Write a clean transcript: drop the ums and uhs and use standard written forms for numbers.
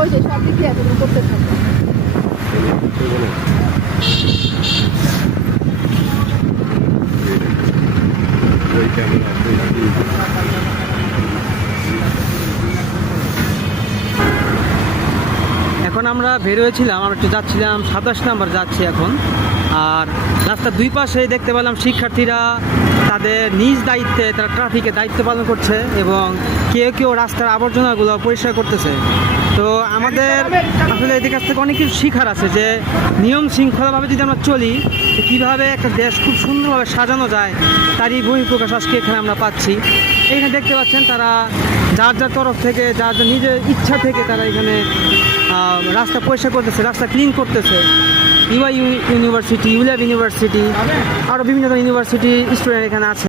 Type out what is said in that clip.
ওই যে সব দিকে এতদিন করতে থাকবে। এখন আমরা বের হয়েছিলাম, আমরা একটু যাচ্ছিলাম 27 নম্বর যাচ্ছি এখন। আর রাস্তার দুই পাশে দেখতে পেলাম শিক্ষার্থীরা তাদের নিজ দায়িত্বে তারা ট্রাফিকের দায়িত্ব পালন করছে এবং কেউ কেউ রাস্তার আবর্জনাগুলো পরিষ্কার করতেছে। তো আমাদের আসলে এদের কাছ থেকে অনেক কিছু শেখার আছে যে নিয়ম শৃঙ্খলাভাবে যদি আমরা চলি কীভাবে একটা দেশ খুব সুন্দরভাবে সাজানো যায় তারই বহিঃপ্রকাশ আজকে এখানে আমরা পাচ্ছি। এখানে দেখতে পাচ্ছেন তারা যার যার তরফ থেকে যার যার নিজের ইচ্ছা থেকে তারা এখানে রাস্তা পরিষ্কার করতেছে, রাস্তা ক্লিন করতেছে। ইউআই ইউনিভার্সিটি, ইউল্যাব ইউনিভার্সিটি, আরও বিভিন্ন ধরনের ইউনিভার্সিটি স্টুডেন্ট এখানে আছে।